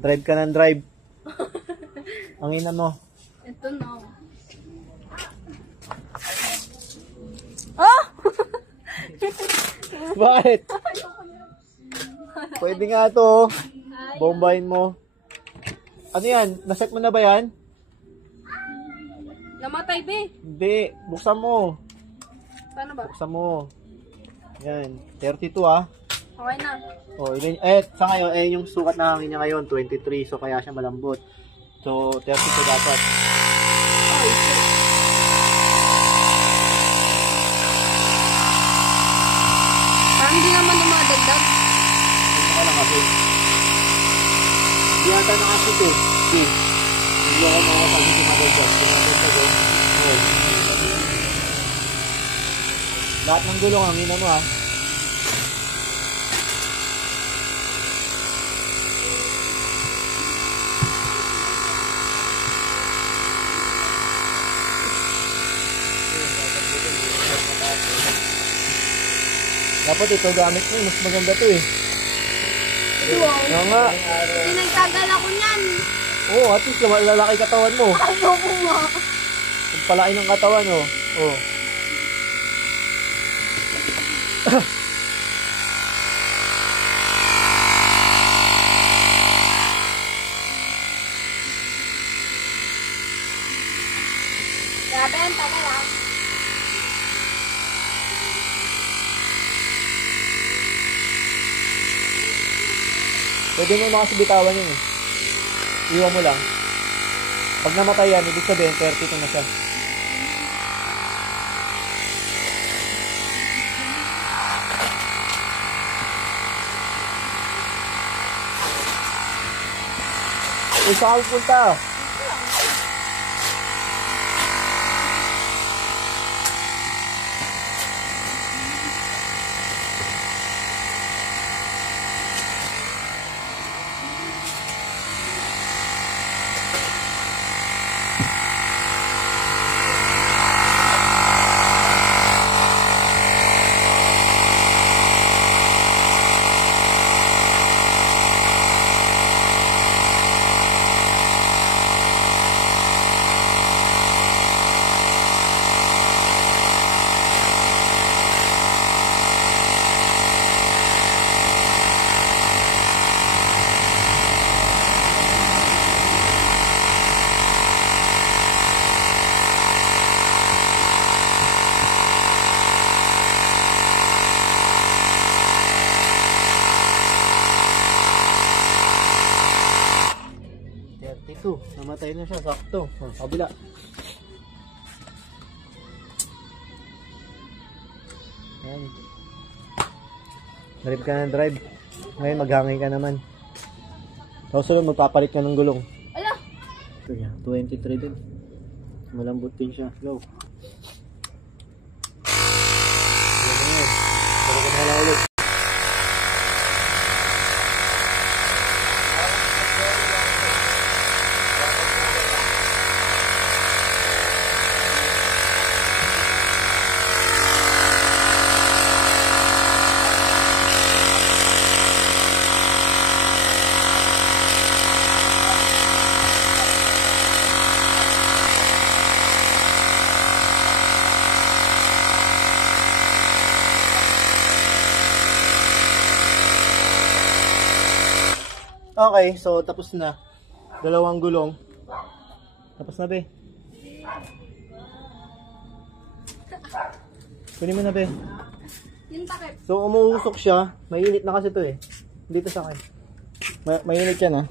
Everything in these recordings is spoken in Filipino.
Drive ka ng drive. Ang ina mo. Ito na. Oh! Bakit? Pwede nga to. Bombahin mo. Ano yan? Naset mo na ba yan? Namatay, be. Hindi. Buksan mo. Paano ba? Buksan mo. Yan. 32 ah. Okay na. Oh, sa ngayon, yung sukat na hangin niya ngayon, 23. So, kaya siya malambot. So, 32 dapat. Oh, shit. Parang hindi naman dumadagdag. Ano ka lang kasi? Hindi ata nakasot eh. Hindi ako makakasag yung tumadagdag. Tumadagdag eh. Lahat ng gulong, hangin mo ah. Dapat ito gamit mo, mas maganda to eh. Oo nga. Pinagtagal ako niyan. Oo, at least lalaki katawan mo. Ayaw ko nga. Ang palain ng katawan oh. Oh. Grabe, ang tagal ah. Pwede mo makasibitawan yun eh. Iwan mo lang. Pag namatay yan, ibig sabihin 32 na siya. Eh, saan ka pupunta? Ito, namatay na siya, sakto. Kabila. Yan. Drive ka ng drive. Ngayon maghangin ka naman. Tapos sunod, magpapalit ka ng gulong. Ala! Ito niya, 23 din. Malambot din siya. Go. Balik ka na lang ulit. Okay, so tapos na. Dalawang gulong. Tapos na, be. Kunin mo na, be. Yung takip. So, umuusok siya. Mainit na kasi to eh. Dito sa akin. Mainit yan, ha.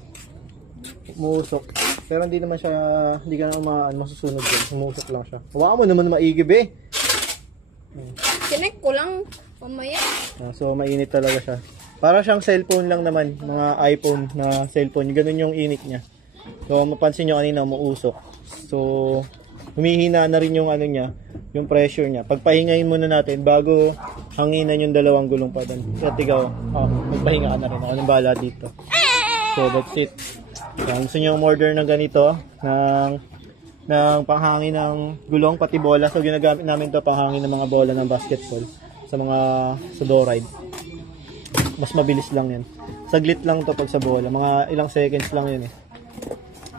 Umuusok. Pero hindi naman siya, hindi ka naman masusunog yan. Umuusok lang siya. Hawakan mo naman maigib, eh. Connect ko lang. Pamaya. So, mainit talaga siya. Para siyang cellphone lang naman, mga iPhone na cellphone, ganun yung init niya. So, mapansin nyo kanina, umuusok. So, humihina na rin yung ano niya, yung pressure niya. Pagpahingayin muna natin bago hanginan yung dalawang gulong pa doon. At ikaw, magpahinga ka na rin. Ako nang bahala dito. So, that's it. So, gusto nyo order ng ganito, ng panghangin ng gulong, pati bola. So, ginagamit namin to panghangin ng mga bola ng basketball sa mga Sudoride. Mas mabilis lang yan. Saglit lang to pag sa bola. Mga ilang seconds lang yun eh.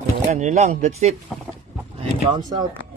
So, yan. Yun lang. That's it. I bounce out.